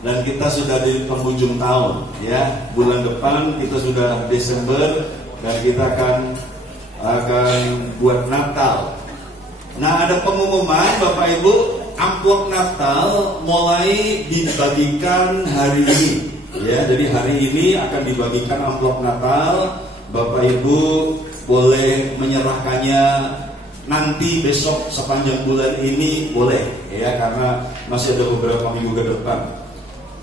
Dan kita sudah di penghujung tahun, ya. Bulan depan kita sudah Desember dan kita akan buat Natal. Nah, ada pengumuman Bapak Ibu, amplop Natal mulai dibagikan hari ini, ya. Jadi hari ini akan dibagikan amplop Natal. Bapak Ibu boleh menyerahkannya nanti besok sepanjang bulan ini boleh, ya, karena masih ada beberapa minggu ke depan.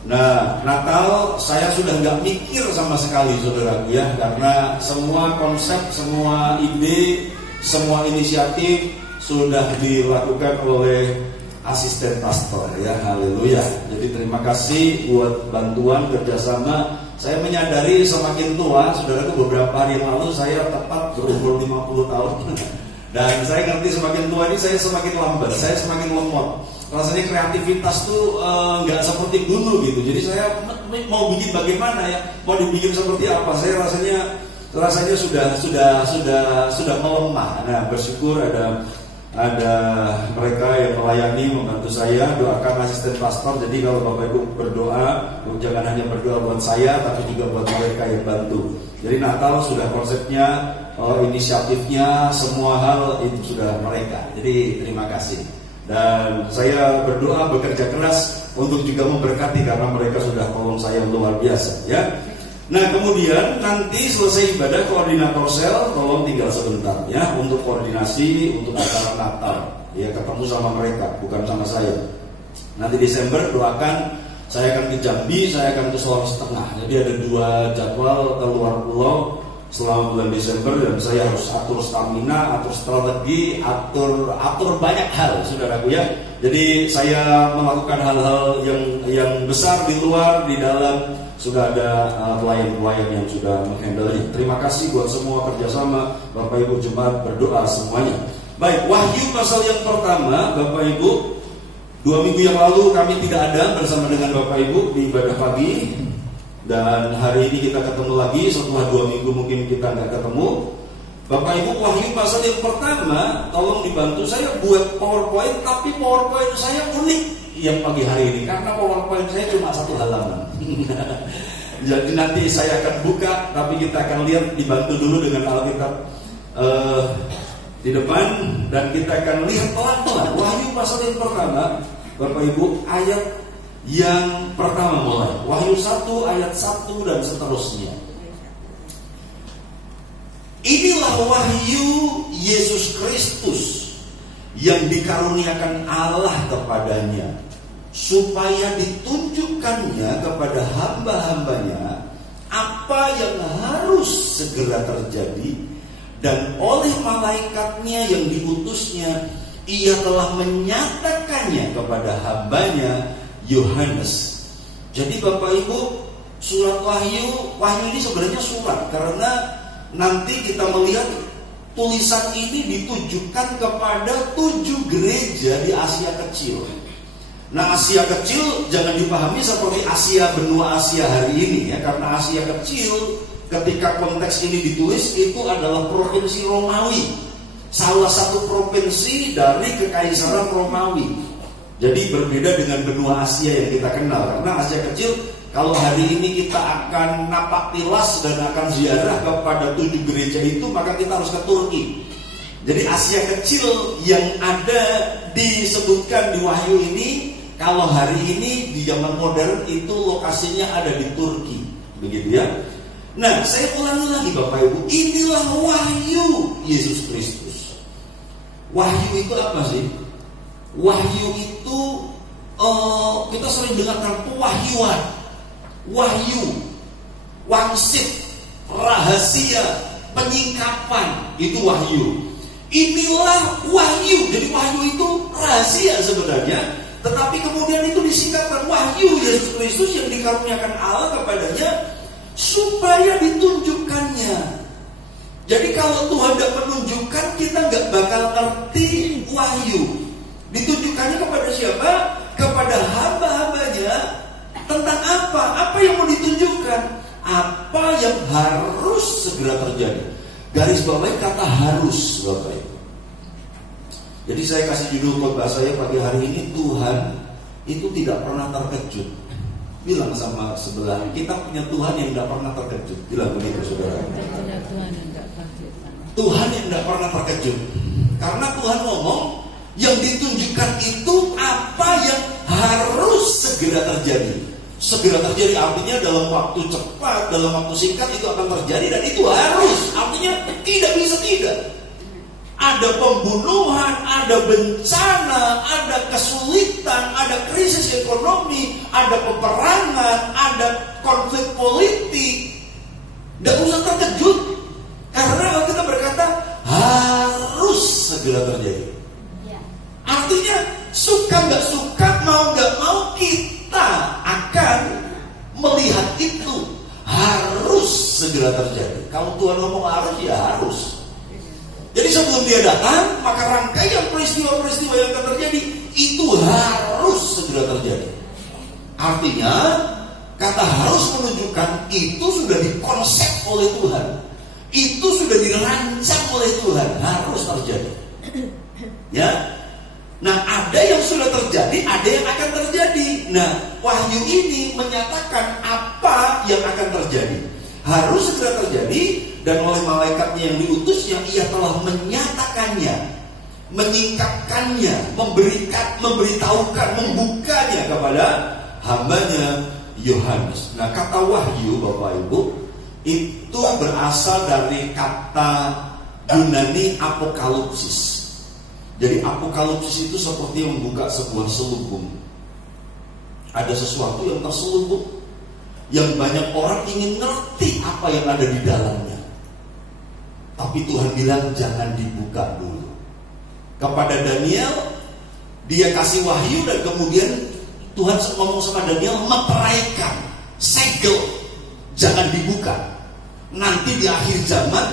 Nah, Natal saya sudah nggak mikir sama sekali, saudara, ya, karena semua konsep, semua ide, semua inisiatif sudah dilakukan oleh asisten pastor, ya, haleluya. Jadi terima kasih buat bantuan kerjasama. Saya menyadari semakin tua, saudara, itu beberapa hari yang lalu saya tepat berumur 50 tahun. Dan saya ngerti semakin tua ini saya semakin lambat, saya semakin lemot. Rasanya kreativitas tuh nggak seperti dulu gitu. Jadi saya mau bikin bagaimana ya, mau dibikin seperti apa? Saya rasanya sudah melemah. Nah, bersyukur ada mereka yang melayani, membantu saya. Doakan asisten pastor. Jadi kalau Bapak Ibu berdoa, jangan hanya berdoa buat saya, tapi juga buat mereka yang bantu. Jadi Natal sudah konsepnya, inisiatifnya, semua hal itu sudah mereka. Jadi terima kasih. Dan saya berdoa bekerja keras untuk juga memberkati karena mereka sudah tolong saya luar biasa, ya. Nah, kemudian nanti selesai ibadah koordinator sel tolong tinggal sebentar, ya, untuk koordinasi untuk acara Natal, ya, ketemu sama mereka bukan sama saya. Nanti Desember doakan saya akan ke Jambi, saya akan ke Sulawesi Tengah. Jadi ada 2 jadwal ke luar pulau selama bulan Desember dan saya harus atur stamina, atur strategi, atur banyak hal, saudaraku, ya. Jadi saya melakukan hal-hal yang besar di luar, di dalam. Sudah ada pelayan-pelayan yang sudah menghandle-nya. Terima kasih buat semua kerjasama Bapak Ibu jemaat, berdoa semuanya. Baik, Wahyu pasal yang pertama, Bapak Ibu, 2 minggu yang lalu kami tidak ada bersama dengan Bapak Ibu di ibadah pagi. Dan hari ini kita ketemu lagi setelah 2 minggu mungkin kita nggak ketemu. Bapak Ibu, Wahyu pasal yang pertama, tolong dibantu saya buat PowerPoint, tapi PowerPoint saya unik yang pagi hari ini karena PowerPoint saya cuma 1 halaman. Jadi nanti saya akan buka, tapi kita akan lihat, dibantu dulu dengan Alkitab di depan, dan kita akan lihat pelan-pelan Wahyu pasal yang pertama, Bapak Ibu, ayat yang pertama mulai. Wahyu 1 ayat 1 dan seterusnya. Inilah wahyu Yesus Kristus yang dikaruniakan Allah kepadanya, supaya ditunjukkannya kepada hamba-hambanya apa yang harus segera terjadi, dan oleh malaikatnya yang diutusnya ia telah menyatakannya kepada hambanya Yohanes. Jadi Bapak Ibu, surat Wahyu ini sebenarnya surat, karena nanti kita melihat tulisan ini ditujukan kepada 7 gereja di Asia Kecil. Nah, Asia Kecil jangan dipahami seperti benua Asia hari ini, ya, karena Asia Kecil ketika konteks ini ditulis itu adalah provinsi Romawi, salah satu provinsi dari Kekaisaran Romawi. Jadi berbeda dengan benua Asia yang kita kenal, karena Asia Kecil kalau hari ini kita akan napak tilas dan akan ziarah kepada 7 gereja itu, maka kita harus ke Turki. Jadi Asia Kecil yang ada disebutkan di Wahyu ini, kalau hari ini di zaman modern itu lokasinya ada di Turki, begitu, ya. Nah, saya ulangi lagi Bapak Ibu, inilah wahyu Yesus Kristus. Wahyu itu apa sih? Wahyu itu kita sering dengarkan pewahyuan, wahyu, wangsit, rahasia, penyingkapan, itu wahyu. Inilah wahyu. Jadi wahyu itu rahasia sebenarnya, tetapi kemudian itu disingkatkan wahyu Yesus Kristus yang dikaruniakan Allah kepadanya supaya ditunjukkannya. Jadi kalau Tuhan tidak menunjukkan, kita nggak bakal ngerti wahyu. Ditunjukkannya kepada siapa? Kepada hamba-hambanya. Tentang apa? Apa yang mau ditunjukkan? Apa yang harus segera terjadi? Garis bawahi kata harus, Bapak Ibu. Jadi saya kasih judul khotbah saya pagi hari ini, Tuhan itu tidak pernah terkejut. Bilang sama sebelah, kita punya Tuhan yang tidak pernah terkejut. Bilang begitu saudara. Tuhan yang tidak pernah terkejut. Karena Tuhan ngomong, yang ditunjukkan itu apa yang harus segera terjadi. Segera terjadi artinya dalam waktu cepat, dalam waktu singkat itu akan terjadi, dan itu harus. Artinya tidak bisa tidak. Ada pembunuhan, ada bencana, ada kesulitan, ada krisis ekonomi, ada peperangan, ada konflik politik. Tidak usah terkejut. Karena kita berkata harus segera terjadi. Artinya suka nggak suka, mau nggak mau, kita akan melihat itu harus segera terjadi. Kalau Tuhan ngomong harus, ya harus. Jadi sebelum dia datang, maka rangkaian peristiwa-peristiwa yang akan terjadi itu harus segera terjadi. Artinya kata harus menunjukkan itu sudah dikonsep oleh Tuhan, itu sudah dirancang oleh Tuhan, harus terjadi. Ya. Nah, ada yang sudah terjadi, ada yang akan terjadi. Nah, Wahyu ini menyatakan apa yang akan terjadi. Harus segera terjadi, dan oleh malaikatnya yang diutusnya, ia telah menyatakannya, menyingkapkannya, memberitahukan, membukanya kepada hambanya Yohanes. Nah, kata wahyu Bapak Ibu itu berasal dari kata Yunani apokalipsis. Jadi apokalipsis itu seperti membuka sebuah selubung. Ada sesuatu yang terselubung, yang banyak orang ingin ngerti apa yang ada di dalamnya. Tapi Tuhan bilang jangan dibuka dulu. Kepada Daniel, dia kasih wahyu, dan kemudian Tuhan ngomong sama Daniel, meteraikan, segel, jangan dibuka. Nanti di akhir zaman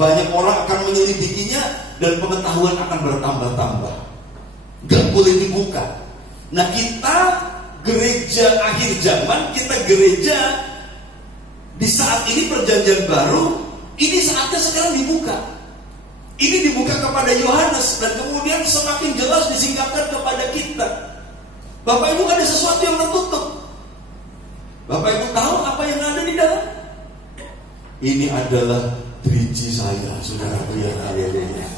banyak orang akan menyelidikinya, dan pengetahuan akan bertambah-tambah. Gak boleh dibuka. Nah, kita gereja akhir zaman, kita gereja di saat ini perjanjian baru, ini saatnya sekarang dibuka. Ini dibuka kepada Yohanes, dan kemudian semakin jelas disingkapkan kepada kita. Bapak Ibu, ada sesuatu yang tertutup. Bapak Ibu tahu apa yang ada di dalam? Ini adalah driji saya, saudara-saudara yang haleluya.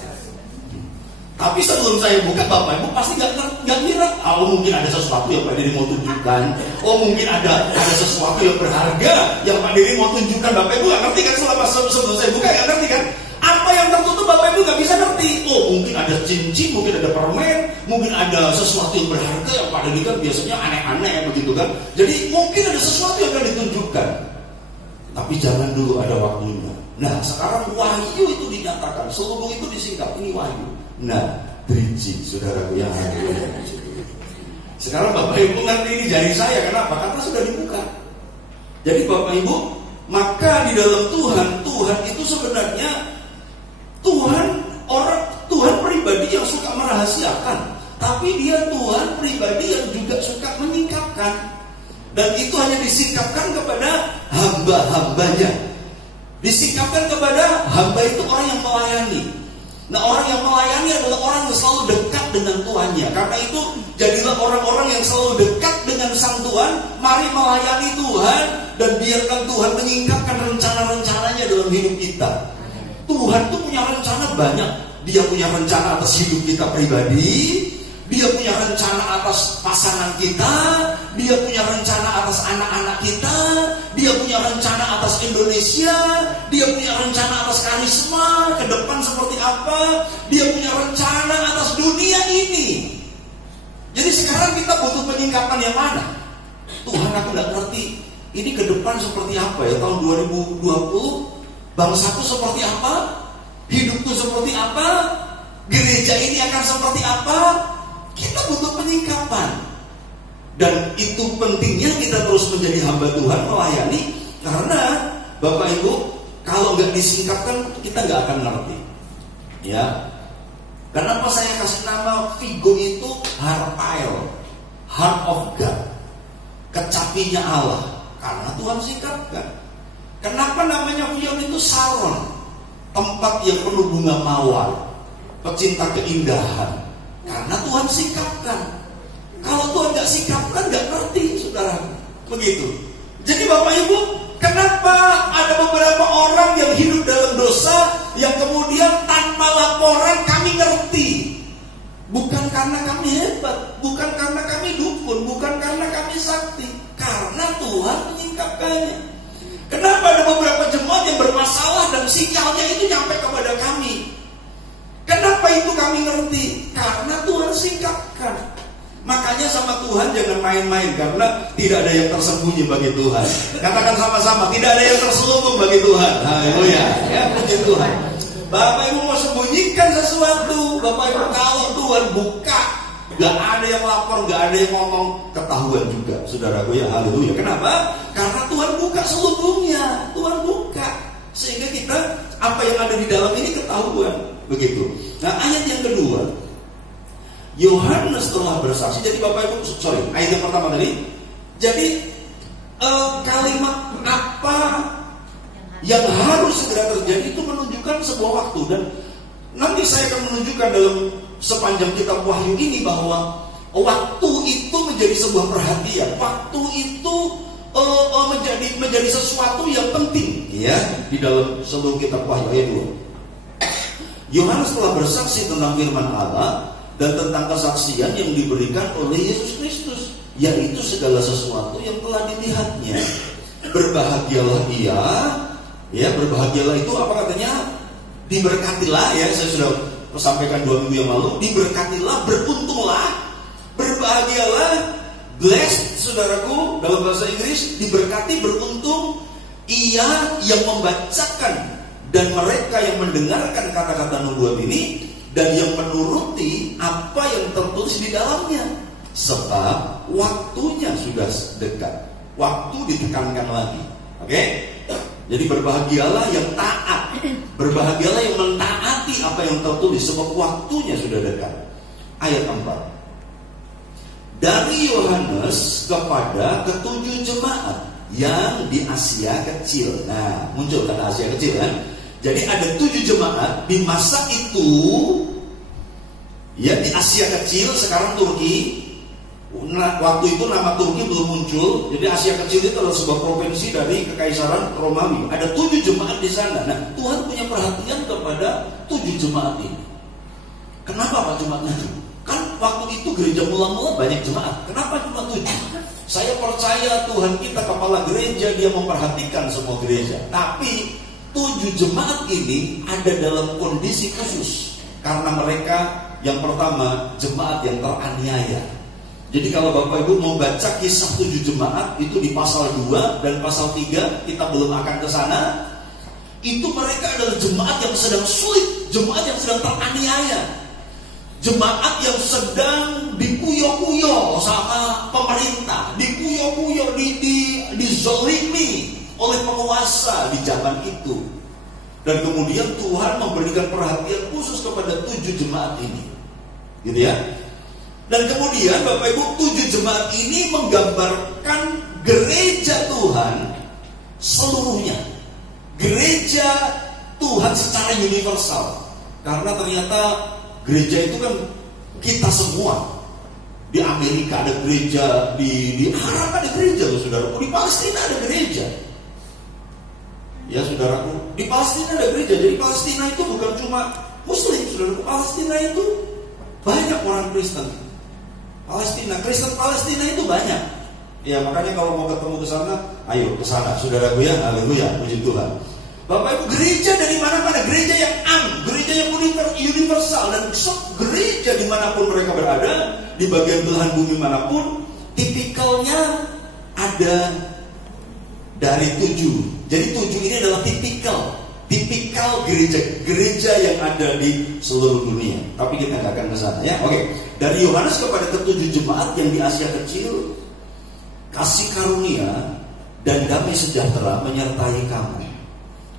Tapi sebelum saya buka, Bapak Ibu pasti gak ngira. Oh, mungkin ada sesuatu yang Pak Diri mau tunjukkan. Oh, mungkin ada sesuatu yang berharga yang Pak Diri mau tunjukkan. Bapak Ibu gak ngerti kan, sebelum saya buka gak ngerti kan. Apa yang tertutup Bapak Ibu gak bisa ngerti. Oh, mungkin ada cincin, mungkin ada permen, mungkin ada sesuatu yang berharga yang Pak Diri kan biasanya aneh-aneh begitu kan. Jadi mungkin ada sesuatu yang akan ditunjukkan. Tapi jangan dulu, ada waktunya. Nah, sekarang wahyu itu dinyatakan, selubung itu disingkap, ini wahyu. Nah, driji, saudaraku yang haleluya. Sekarang Bapak Ibu ngerti ini jari saya, kenapa? Karena sudah dibuka. Jadi Bapak Ibu, maka di dalam Tuhan itu sebenarnya Tuhan pribadi yang suka merahasiakan, tapi dia Tuhan pribadi yang juga suka menyingkapkan. Dan itu hanya disingkapkan kepada hamba-hambanya. Disingkapkan kepada hamba itu orang yang melayani. Nah, orang yang melayani adalah orang yang selalu dekat dengan Tuhannya. Karena itu jadilah orang-orang yang selalu dekat dengan Sang Tuhan. Mari melayani Tuhan, dan biarkan Tuhan menyingkapkan rencana-rencananya dalam hidup kita. Tuhan tuh punya rencana banyak. Dia punya rencana atas hidup kita pribadi, dia punya rencana atas pasangan kita, dia punya rencana atas anak-anak kita, dia punya rencana atas Indonesia, dia punya rencana atas karisma ke depan seperti apa, dia punya rencana atas dunia ini. Jadi sekarang kita butuh penyingkapan yang mana? Tuhan, aku gak ngerti ini ke depan seperti apa ya, tahun 2020 bangsaku seperti apa, hidupku seperti apa, gereja ini akan seperti apa. Kita butuh penyingkapan. Dan itu pentingnya kita terus menjadi hamba Tuhan, melayani. Karena Bapak Ibu, kalau gak disingkapkan, kita gak akan ngerti. Ya. Kenapa saya kasih nama Vigo itu Harpael, Heart of God, kecapinya Allah? Karena Tuhan singkapkan. Kenapa namanya Vion itu Saron, tempat yang penuh bunga mawar, pecinta keindahan? Karena Tuhan singkapkan. kalau Tuhan nggak sikapkan, nggak ngerti, saudara. Begitu. Jadi Bapak Ibu, kenapa ada beberapa orang yang hidup dalam dosa, yang kemudian tanpa laporan kami ngerti? Bukan karena kami hebat, bukan karena kami dukun, bukan karena kami sakti, karena Tuhan menyingkapkannya. Kenapa ada beberapa jemaat yang bermasalah dan sinyalnya itu nyampe kepada kami? Kenapa itu kami ngerti? Karena Tuhan singkapkan. Makanya sama Tuhan jangan main-main, karena tidak ada yang tersembunyi bagi Tuhan. Katakan sama-sama, tidak ada yang terselubung bagi Tuhan. Haleluya. Ya, puji Tuhan. Bapak Ibu mau sembunyikan sesuatu, Bapak Ibu kalau Tuhan buka, gak ada yang lapor, gak ada yang ngomong, ketahuan juga, saudaraku ya. Haleluya. Kenapa? Karena Tuhan buka selubungnya, Tuhan buka, sehingga kita apa yang ada di dalam ini ketahuan. Begitu. Nah, ayat yang kedua, Yohanes telah bersaksi. Jadi Bapak Ibu, ayat yang pertama tadi. Jadi kalimat apa yang harus segera terjadi itu menunjukkan sebuah waktu. Dan nanti saya akan menunjukkan dalam sepanjang kitab Wahyu ini bahwa waktu itu menjadi sebuah perhatian. Waktu itu menjadi sesuatu yang penting, ya, di dalam seluruh kitab Wahyu ayat 2. Yohanes telah bersaksi tentang firman Allah dan tentang kesaksian yang diberikan oleh Yesus Kristus, yaitu segala sesuatu yang telah dilihatnya. Berbahagialah ia, ya, berbahagialah itu apa katanya? Diberkatilah, ya, saya sudah sampaikan 2 minggu yang lalu. Diberkatilah, beruntunglah, berbahagialah, blessed, saudaraku, dalam bahasa Inggris. Diberkati, beruntung ia yang membacakan dan mereka yang mendengarkan kata-kata nubuat ini, dan yang menuruti apa yang tertulis di dalamnya, sebab waktunya sudah dekat. Waktu ditekankan lagi. Oke? Jadi berbahagialah yang taat, berbahagialah yang mentaati apa yang tertulis, sebab waktunya sudah dekat. Ayat 4. Dari Yohanes kepada ketujuh jemaat yang di Asia Kecil. Nah, muncul kata Asia Kecil, kan? Jadi ada 7 jemaat di masa itu, ya, di Asia Kecil, sekarang Turki. Waktu itu nama Turki belum muncul. Jadi Asia Kecil itu adalah sebuah provinsi dari Kekaisaran Romawi. Ada 7 jemaat di sana. Nah, Tuhan punya perhatian kepada 7 jemaat ini. Kenapa Pak cuma 7? Kan waktu itu gereja mula-mula banyak jemaat. Kenapa cuma 7? Saya percaya Tuhan kita kepala gereja, dia memperhatikan semua gereja. Tapi 7 jemaat ini ada dalam kondisi khusus, karena mereka yang pertama jemaat yang teraniaya. Jadi kalau Bapak Ibu mau baca kisah 7 jemaat itu di pasal 2 dan pasal 3, kita belum akan ke sana. Itu mereka adalah jemaat yang sedang sulit, jemaat yang sedang teraniaya, jemaat yang sedang dikuyo-kuyo sama pemerintah, dikuyo-kuyo, dizolimi oleh penguasa di zaman itu. Dan kemudian Tuhan memberikan perhatian khusus kepada 7 jemaat ini, gitu ya. Dan kemudian Bapak Ibu, 7 jemaat ini menggambarkan gereja Tuhan seluruhnya, gereja Tuhan secara universal. Karena ternyata gereja itu kan kita semua. Di Amerika ada gereja, di Arab ada gereja, saudara. Di Palestina ada gereja. Ya, saudaraku, di Palestina ada gereja. Jadi Palestina itu bukan cuma Muslim, saudaraku. Palestina itu banyak orang Kristen. Kristen Palestina itu banyak. Ya, makanya kalau mau ketemu ke sana, ayo ke sana, saudaraku ya. Haleluya, puji Tuhan. Bapak Ibu, gereja dari mana-mana, gereja yang gereja yang universal, dan gereja dimanapun mereka berada, di bagian belahan bumi manapun, tipikalnya ada dari 7. Jadi 7 ini adalah tipikal gereja yang ada di seluruh dunia. Tapi kita nggak akan ke sana, ya. Oke. Dari Yohanes kepada ketujuh jemaat yang di Asia Kecil, kasih karunia dan damai sejahtera menyertai kamu.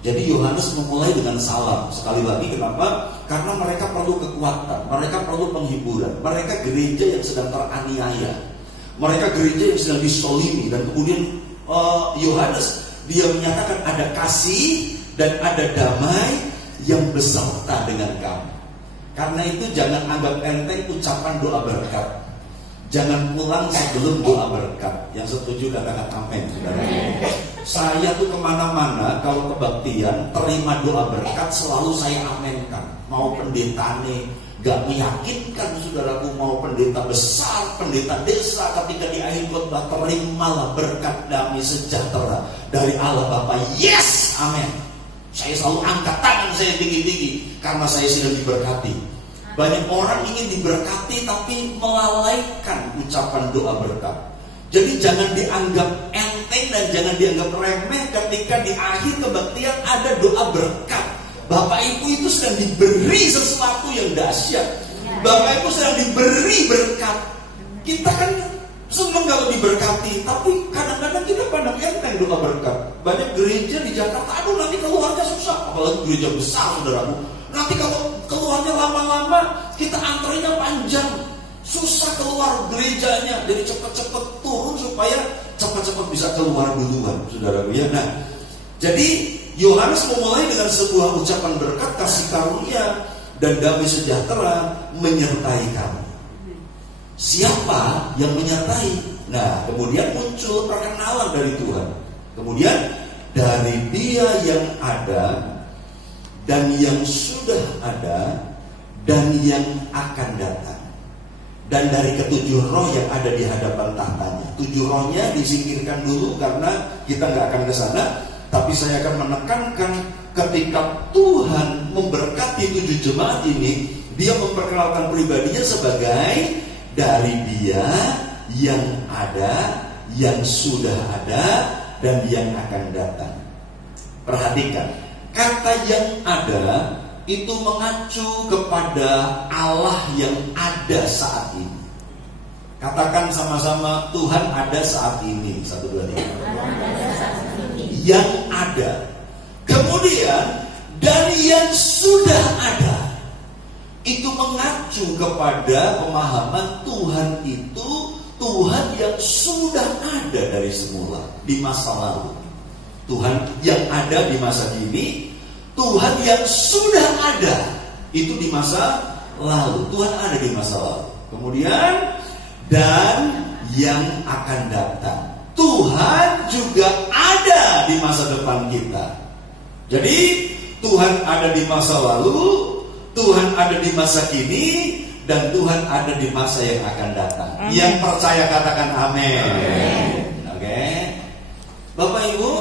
Jadi Yohanes memulai dengan salam. Sekali lagi, kenapa? Karena mereka perlu kekuatan, mereka perlu penghiburan, mereka gereja yang sedang teraniaya, mereka gereja yang sedang disolimi. Dan kemudian Yohanes dia menyatakan ada kasih dan ada damai yang beserta dengan kamu. Karena itu jangan anggap enteng ucapan doa berkat. Jangan pulang sebelum doa berkat. Yang setuju katakan amin, saudara. Saya tuh kemana-mana kalau kebaktian terima doa berkat selalu saya aminkan. Mau pendeta nih gak meyakinkan, saudaraku, mau pendeta besar, pendeta desa, ketika di akhir khotbah terimalah berkat damai sejahtera dari Allah Bapa. Yes, amin. Saya selalu angkat tangan saya tinggi-tinggi karena saya sedang diberkati. Banyak orang ingin diberkati tapi melalaikan ucapan doa berkat. Jadi jangan dianggap enteng dan jangan dianggap remeh ketika di akhir kebaktian ada doa berkat. Bapak Ibu itu sedang diberi sesuatu yang dahsyat. Bapak Ibu sedang diberi berkat. Kita kan senang kalau diberkati, tapi kadang-kadang kita pandang enteng doa berkat. Banyak gereja di Jakarta, aduh nanti keluarnya susah. Apalagi gereja besar, saudaraku. Nanti kalau keluarnya lama-lama, kita antrinya panjang, susah keluar gerejanya. Jadi cepat-cepat turun supaya cepat-cepat bisa keluar duluan, saudaraku ya. Nah, jadi Yohanes memulai dengan sebuah ucapan berkat, kasih karunia dan damai sejahtera menyertai kamu. Siapa yang menyertai? Nah, kemudian muncul perkenalan dari Tuhan. Kemudian dari Dia yang ada dan yang sudah ada dan yang akan datang, dan dari ketujuh roh yang ada di hadapan tahtanya. 7 rohnya disingkirkan dulu karena kita nggak akan ke sana. Tapi saya akan menekankan ketika Tuhan memberkati 7 jemaat ini, Dia memperkenalkan pribadinya sebagai dari Dia yang ada, yang sudah ada, dan yang akan datang. Perhatikan, kata yang ada itu mengacu kepada Allah yang ada saat ini. Katakan sama-sama, Tuhan ada saat ini. 1, 2, 3. Yang ada. Kemudian dari yang sudah ada, itu mengacu kepada pemahaman Tuhan itu Tuhan yang sudah ada dari semula di masa lalu. Tuhan yang ada di masa kini, Tuhan yang sudah ada itu di masa lalu. Tuhan ada di masa lalu. Kemudian dan yang akan datang. Tuhan juga ada di masa depan kita. Jadi Tuhan ada di masa lalu, Tuhan ada di masa kini, dan Tuhan ada di masa yang akan datang. Amen. Yang percaya katakan amin. Oke. Bapak Ibu,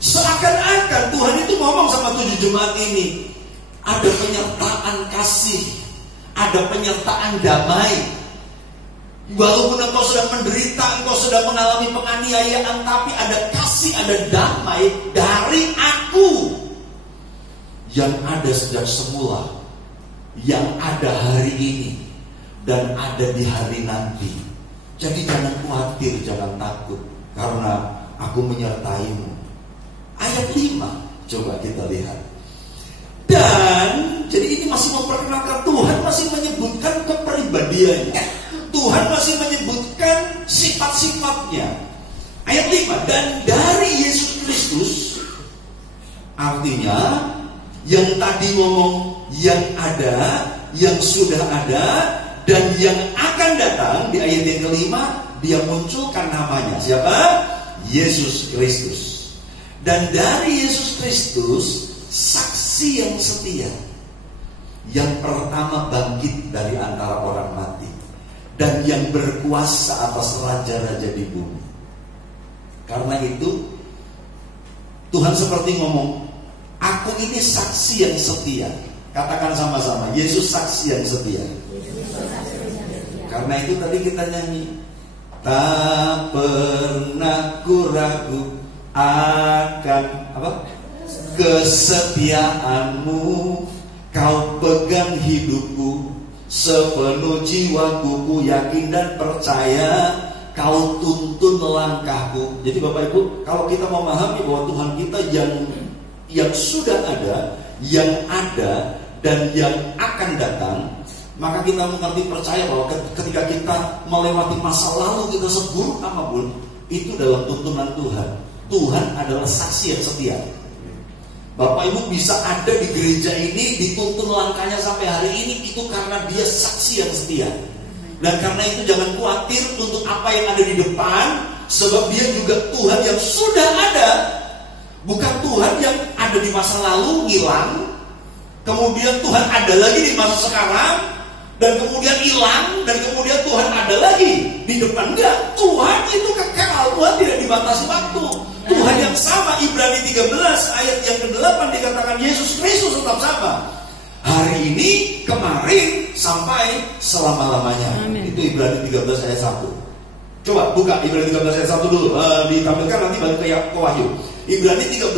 seakan-akan Tuhan itu ngomong sama 7 jemaat ini, ada penyertaan kasih, ada penyertaan damai. Walaupun engkau sedang menderita, engkau sedang mengalami penganiayaan, tapi ada kasih, ada damai dari Aku yang ada sejak semula, yang ada hari ini, dan ada di hari nanti. Jadi jangan khawatir, jangan takut, karena Aku menyertaimu. Ayat 5, coba kita lihat. Dan, jadi ini masih memperkenalkan, Tuhan masih menyebutkan kepribadiannya. Tuhan masih menyebutkan sifat-sifatnya. Ayat 5, dan dari Yesus Kristus, artinya yang tadi ngomong yang ada, yang sudah ada, dan yang akan datang. Di ayat yang kelima, Dia munculkan namanya. Siapa? Yesus Kristus. Dan dari Yesus Kristus, saksi yang setia, yang pertama bangkit dari antara orang mati, dan yang berkuasa atas raja-raja di bumi. Karena itu Tuhan seperti ngomong, Aku ini saksi yang setia. Katakan sama-sama, Yesus saksi yang setia. Karena itu tadi kita nyanyi, tak pernah ku ragu akan apa? Kesetiaanmu, Kau pegang hidupku. Sepenuh jiwaku, ku yakin dan percaya, Kau tuntun langkahku. Jadi Bapak Ibu, kalau kita memahami bahwa Tuhan kita yang sudah ada, yang ada, dan yang akan datang, maka kita mengerti, percaya bahwa ketika kita melewati masa lalu kita seburuk apapun, itu dalam tuntunan Tuhan. Tuhan adalah saksi yang setia. Bapak Ibu bisa ada di gereja ini, dituntun langkahnya sampai hari ini, itu karena Dia saksi yang setia. Dan karena itu jangan khawatir untuk apa yang ada di depan, sebab dia juga Tuhan yang sudah ada. Bukan Tuhan yang ada di masa lalu, hilang, kemudian Tuhan ada lagi di masa sekarang, dan kemudian hilang, dan kemudian Tuhan ada lagi di depan. Enggak, Tuhan itu kekal, Tuhan tidak dibatasi waktu. Tuhan yang sama. Ibrani 13 ayat yang ke-8 dikatakan Yesus Kristus tetap sama, hari ini, kemarin, sampai selama-lamanya. Itu Ibrani 13 ayat 1. Coba buka Ibrani 13 ayat 1 dulu, ditampilkan, nanti balik ke Wahyu. Ibrani 13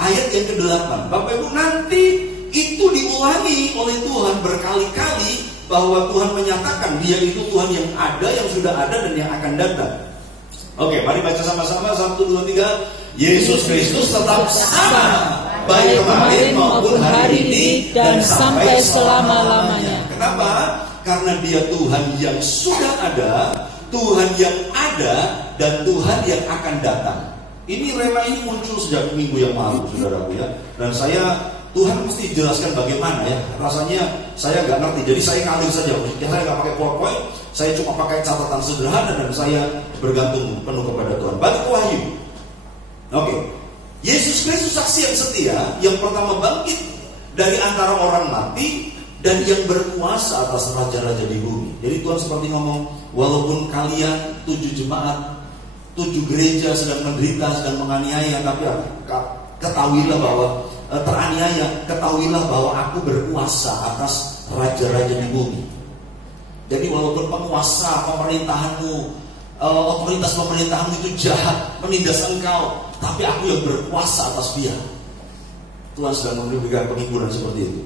ayat yang ke-8. Bapak Ibu, nanti itu diulangi oleh Tuhan berkali-kali, bahwa Tuhan menyatakan Dia itu Tuhan yang ada, yang sudah ada, dan yang akan datang. Oke, mari baca sama-sama. 1, 2, 3. Yesus Kristus tetap sama, baik kemarin maupun hari ini dan sampai selama-lamanya. Kenapa? Karena Dia Tuhan yang sudah ada, Tuhan yang ada, dan Tuhan yang akan datang. Ini rema ini muncul sejak minggu yang lalu, saudaraku ya. Dan Tuhan mesti jelaskan bagaimana ya. Rasanya saya nggak ngerti, jadi saya ngalir saja. Saya nggak pakai PowerPoint, saya cuma pakai catatan sederhana, dan saya bergantung penuh kepada Tuhan. Balik ke Wahyu. Oke. Yesus Kristus saksi yang setia, yang pertama bangkit dari antara orang mati, dan yang berkuasa atas raja-raja di bumi. Jadi Tuhan seperti ngomong, walaupun kalian 7 jemaat, 7 gereja sedang menderita, sedang menganiaya, tapi ketahuilah bahwa teraniaya, ketahuilah bahwa aku berkuasa atas raja-raja di bumi. Jadi walaupun penguasa pemerintahanmu, otoritas pemerintahanmu itu jahat, menindas engkau, tapi aku yang berkuasa atas dia. Tuhan sedang memberikan penghiburan seperti itu.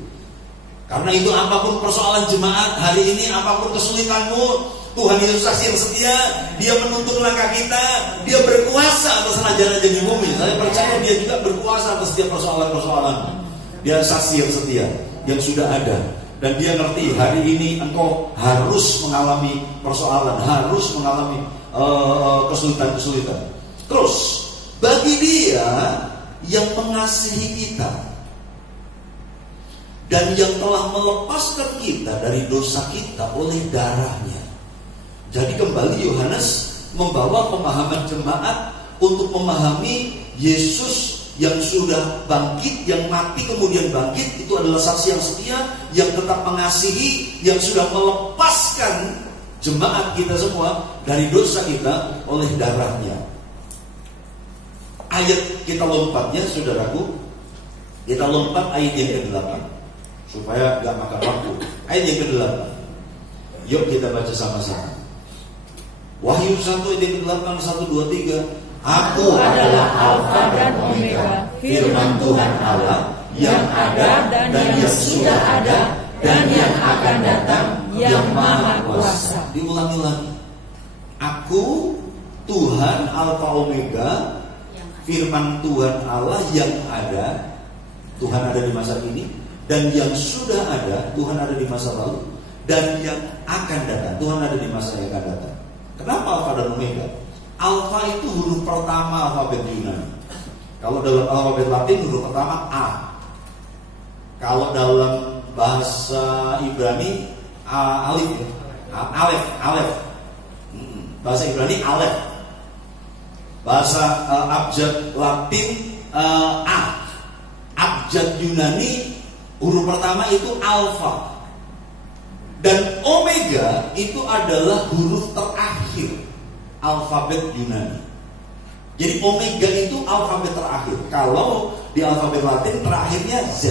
Karena itu apapun persoalan jemaat hari ini, apapun kesulitanmu, Tuhan Yesus saksi yang setia, Dia menuntun langkah kita, Dia berkuasa atas raja-raja di bumi. Saya percaya Dia juga berkuasa atas setiap persoalan-persoalan. Dia saksi yang setia, yang sudah ada. Dan Dia ngerti hari ini engkau harus mengalami persoalan, harus mengalami kesulitan-kesulitan. Terus, bagi Dia yang mengasihi kita dan yang telah melepaskan kita dari dosa kita oleh darahnya. Jadi kembali Yohanes membawa pemahaman jemaat untuk memahami Yesus yang sudah bangkit, yang mati kemudian bangkit, itu adalah saksi yang setia, yang tetap mengasihi, yang sudah melepaskan jemaat kita semua dari dosa kita oleh darahnya. Ayat kita lompatnya, saudaraku, kita lompat ayat yang ke-8 supaya gak makan waktu. Ayat yang ke-8, yuk kita baca sama-sama. Wahyu 1 ayat yang ke-8, 1, 2, 3. Aku adalah Alfa dan Omega, firman Tuhan Allah, yang ada dan yang sudah ada dan yang akan datang, yang maha kuasa. Diulangi lagi. Aku Tuhan Alfa Omega, firman Tuhan Allah yang ada, Tuhan ada di masa ini, dan yang sudah ada, Tuhan ada di masa lalu, dan yang akan datang, Tuhan ada di masa yang akan datang. Kenapa Alfa dan Omega? Alfa itu huruf pertama alfabet Yunani. Kalau dalam alfabet Latin huruf pertama A. Kalau dalam bahasa Ibrani alif, alef. Bahasa Ibrani alef. Bahasa abjad Latin A. Abjad Yunani huruf pertama itu alfa. Dan omega itu adalah huruf terakhir alfabet Yunani. Jadi omega itu alfabet terakhir. Kalau di alfabet Latin terakhirnya Z.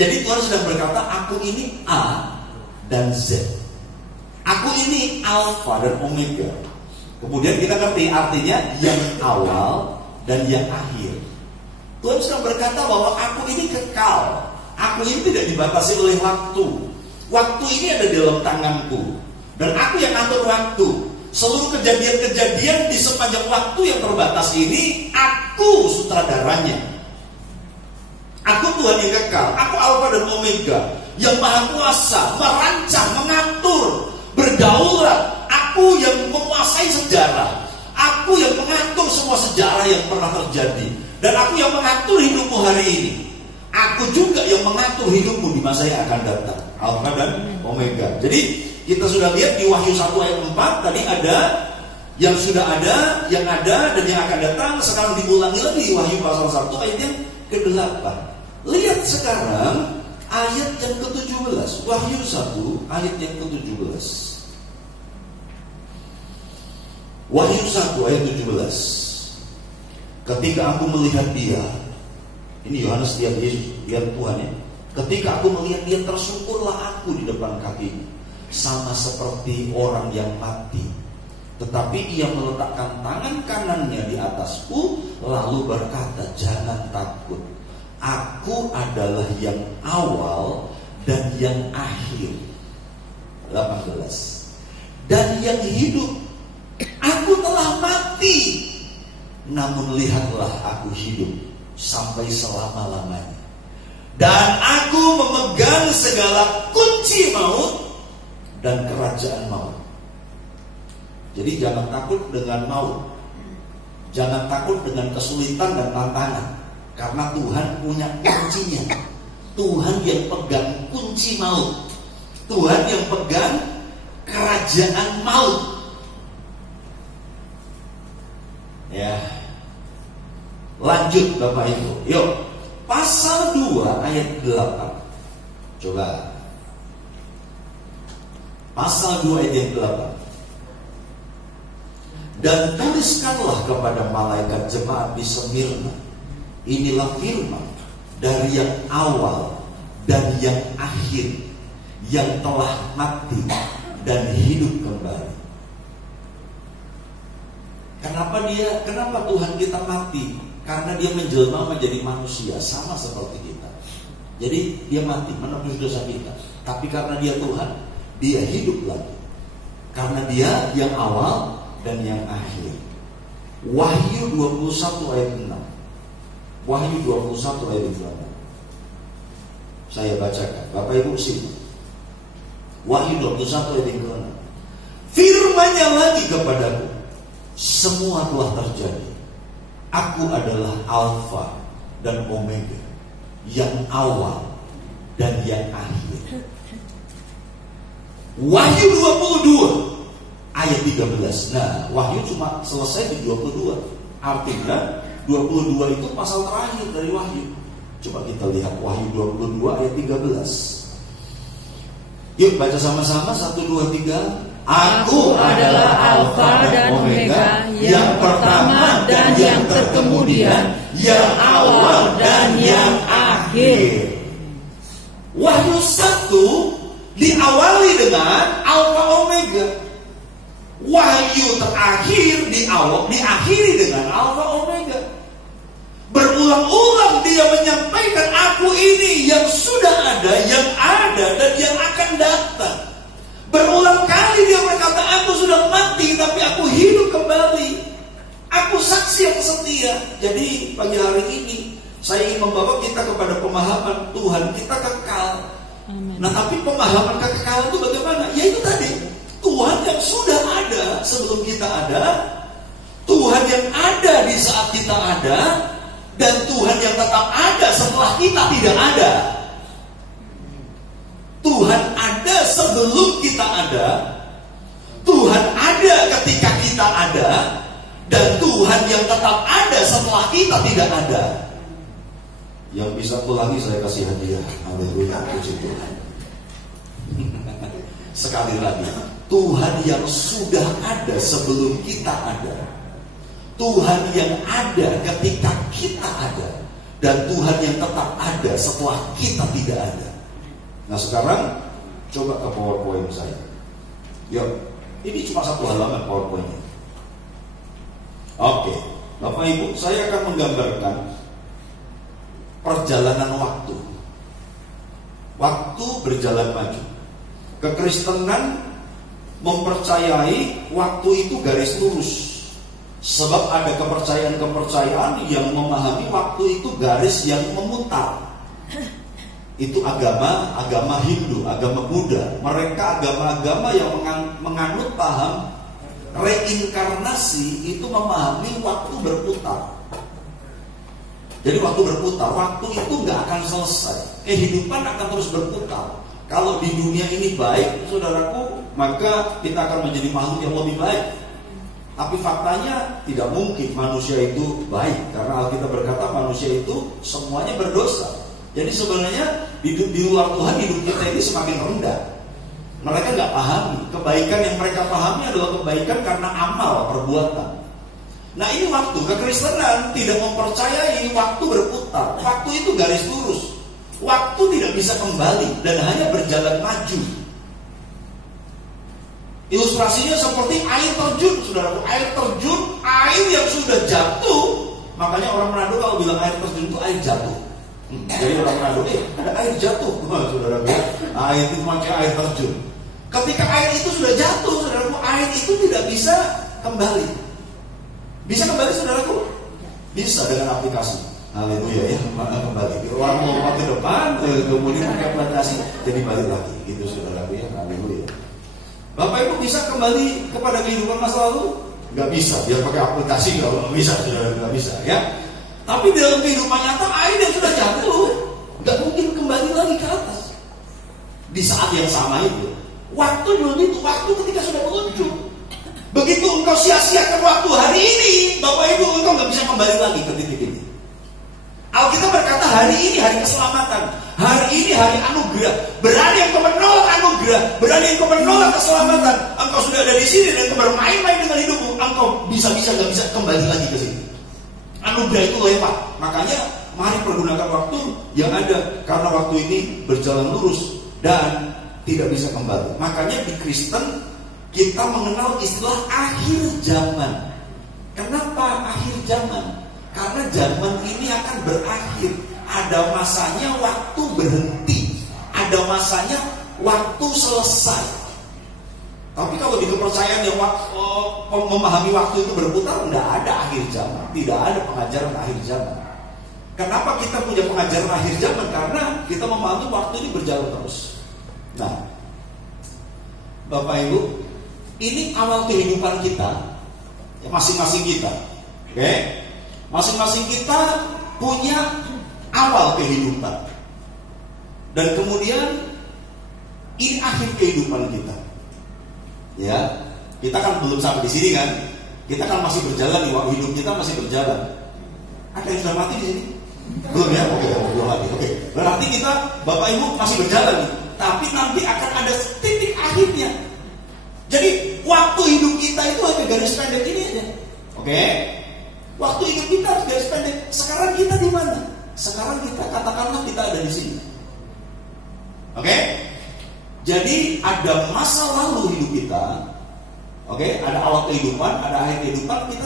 Jadi Tuhan sedang berkata, aku ini A dan Z. Aku ini alfa dan omega. Kemudian kita ngerti artinya yang awal dan yang akhir. Tuhan sedang berkata bahwa aku ini kekal. Aku ini tidak dibatasi oleh waktu. Waktu ini ada di dalam tanganku. Dan aku yang atur waktu. Seluruh kejadian-kejadian di sepanjang waktu yang terbatas ini, aku sutradaranya. Aku Tuhan yang kekal. Aku Alfa dan Omega, yang maha kuasa, merancang, mengatur, berdaulat. Aku yang menguasai sejarah. Aku yang mengatur semua sejarah yang pernah terjadi. Dan aku yang mengatur hidupmu hari ini. Aku juga yang mengatur hidupmu di masa yang akan datang. Alfa dan Omega. Jadi kita sudah lihat di Wahyu 1 ayat 4 tadi ada yang sudah ada, yang ada dan yang akan datang. Sekarang diulangi lagi di Wahyu pasal 1 ayat yang ke-8. Lihat sekarang ayat yang ke-17. Wahyu 1 ayat yang ke-17. Wahyu 1 ayat 17. Ketika aku melihat dia, ini Yohanes lihat Yesus, lihat Tuhan ya. Ketika aku melihat dia, tersungkurlah aku di depan kakinya, sama seperti orang yang mati. Tetapi ia meletakkan tangan kanannya di atasku, lalu berkata, jangan takut. Aku adalah yang awal dan yang akhir. 18. Dan yang hidup. Aku telah mati, namun lihatlah aku hidup sampai selama-lamanya. Dan aku memegang segala kunci maut dan kerajaan maut. Jadi jangan takut dengan maut. Jangan takut dengan kesulitan dan tantangan. Karena Tuhan punya kuncinya. Tuhan yang pegang kunci maut. Tuhan yang pegang kerajaan maut. Ya. Lanjut Bapak Ibu. Yuk. Pasal 2 ayat 8. Coba. Pasal 2 ayat yang 8. Dan tuliskanlah kepada malaikat jemaat di Semirna, inilah firman dari yang awal dan yang akhir, yang telah mati dan hidup kembali. Kenapa Tuhan kita mati? Karena dia menjelma menjadi manusia sama seperti kita. Jadi dia mati menebus dosa kita. Tapi karena dia Tuhan, dia hidup lagi. Karena dia yang awal dan yang akhir. Wahyu 21 ayat 6. Wahyu 21 ayat 6. Saya bacakan. Bapak Ibu simak. Wahyu 21 ayat 6. Firman-Nya lagi kepadaku, semua telah terjadi. Aku adalah Alfa dan Omega, yang awal dan yang akhir. Wahyu 22 ayat 13. Nah, Wahyu cuma selesai di 22. Artinya 22 itu pasal terakhir dari Wahyu. Coba kita lihat Wahyu 22 ayat 13. Yuk baca sama-sama 1, 2, 3. Aku adalah Alfa dan Omega, yang pertama dan yang terkemudian, yang awal dan yang akhir. Wahyu 1 diawali dengan Alfa Omega. Wahyu terakhir diakhiri dengan Alfa Omega. Berulang-ulang dia menyampaikan, aku ini yang sudah ada, dan yang akan datang. Berulang kali dia berkata, aku sudah mati tapi aku hidup kembali. Aku saksi yang setia. Jadi pagi hari ini saya ingin membawa kita kepada pemahaman Tuhan kita kekal. Amen. Nah tapi pemahaman kekekalan itu bagaimana? Ya itu tadi, Tuhan yang sudah ada sebelum kita ada, Tuhan yang ada di saat kita ada, dan Tuhan yang tetap ada setelah kita tidak ada. Tuhan ada sebelum kita ada, Tuhan ada ketika kita ada, dan Tuhan yang tetap ada setelah kita tidak ada. Yang bisa pulangi saya kasih hadiah. Haleluya, puji Tuhan. Sekali lagi, Tuhan yang sudah ada sebelum kita ada, Tuhan yang ada ketika kita ada, dan Tuhan yang tetap ada setelah kita tidak ada. Nah sekarang coba ke PowerPoint saya. Yuk, ini cuma satu halaman PowerPoint-nya. Oke, Bapak Ibu, saya akan menggambarkan perjalanan waktu. Waktu berjalan maju. Kekristenan mempercayai waktu itu garis lurus. Sebab ada kepercayaan-kepercayaan yang memahami waktu itu garis yang memutar. Itu agama Hindu, agama Buddha. Mereka agama-agama yang menganut paham reinkarnasi, itu memahami waktu berputar. Jadi waktu berputar, waktu itu nggak akan selesai. Kehidupan akan terus berputar. Kalau di dunia ini baik, saudaraku, maka kita akan menjadi makhluk yang lebih baik. Tapi faktanya tidak mungkin manusia itu baik, karena Alkitab berkata manusia itu semuanya berdosa. Jadi sebenarnya di luar Tuhan hidup kita ini semakin rendah. Mereka nggak pahami. Kebaikan yang mereka pahami adalah kebaikan karena amal, perbuatan. Nah ini waktu. Kekristenan tidak mempercayai waktu berputar. Waktu itu garis lurus. Waktu tidak bisa kembali dan hanya berjalan maju. Ilustrasinya seperti air terjun, saudaraku. Air terjun, air yang sudah jatuh. Makanya orang Manado kalau bilang air terjun itu air jatuh. Jadi orang Manado, ada air jatuh, saudaraku. Air itu macam air terjun. Ketika air itu sudah jatuh, saudaraku, air itu tidak bisa kembali. Bisa kembali, saudaraku? Bisa dengan aplikasi. Haleluya ya, maka kembali. Orang mau ke depan, kemudian pakai aplikasi, jadi balik lagi. Gitu, saudaraku ya, haleluya. Bapak Ibu bisa kembali kepada kehidupan masa lalu? Gak bisa, biar pakai aplikasi kalau nggak bisa, nggak bisa ya. Tapi dalam kehidupan nyata air yang sudah jatuh, gak mungkin kembali lagi ke atas. Di saat yang sama itu, waktu begitu, waktu ketika sudah berujung. Begitu engkau sia-siakan waktu hari ini, Bapak Ibu, engkau gak bisa kembali lagi ke titik ini. Alkitab berkata hari ini hari keselamatan, hari ini hari anugerah. Berani engkau menolak anugerah, berani engkau menolak keselamatan, engkau sudah ada di sini dan engkau bermain-main dengan hidupmu, engkau bisa-bisa gak bisa kembali lagi ke sini. Anugerah itu lewat. Makanya mari pergunakan waktu yang ada, karena waktu ini berjalan lurus dan tidak bisa kembali. Makanya di Kristen kita mengenal istilah akhir zaman. Kenapa akhir zaman? Karena zaman ini akan berakhir. Ada masanya waktu berhenti, ada masanya waktu selesai. Tapi kalau di kepercayaan yang memahami waktu itu berputar, tidak ada akhir zaman, tidak ada pengajaran akhir zaman. Kenapa kita punya pengajaran akhir zaman? Karena kita memahami waktu ini berjalan terus. Nah, Bapak Ibu, ini awal kehidupan kita, ya, masing-masing kita, oke? Masing-masing kita punya awal kehidupan, dan kemudian ini akhir kehidupan kita. Ya, kita kan belum sampai di sini kan? Kita kan masih berjalan nih, hidup kita masih berjalan. Ada yang sudah mati di sini? Belum ya? Oke, belum lagi. Oke, berarti kita, Bapak Ibu, masih berjalan nih. Tapi nanti akan ada titik akhirnya. Jadi waktu hidup kita itu hanya garis pendek ini aja. Oke? Waktu hidup kita garis pendek. Sekarang kita di mana? Sekarang kita, katakanlah kita ada di sini. Oke? Jadi ada masa lalu hidup kita. Oke? Ada awal kehidupan, ada akhir kehidupan. Kita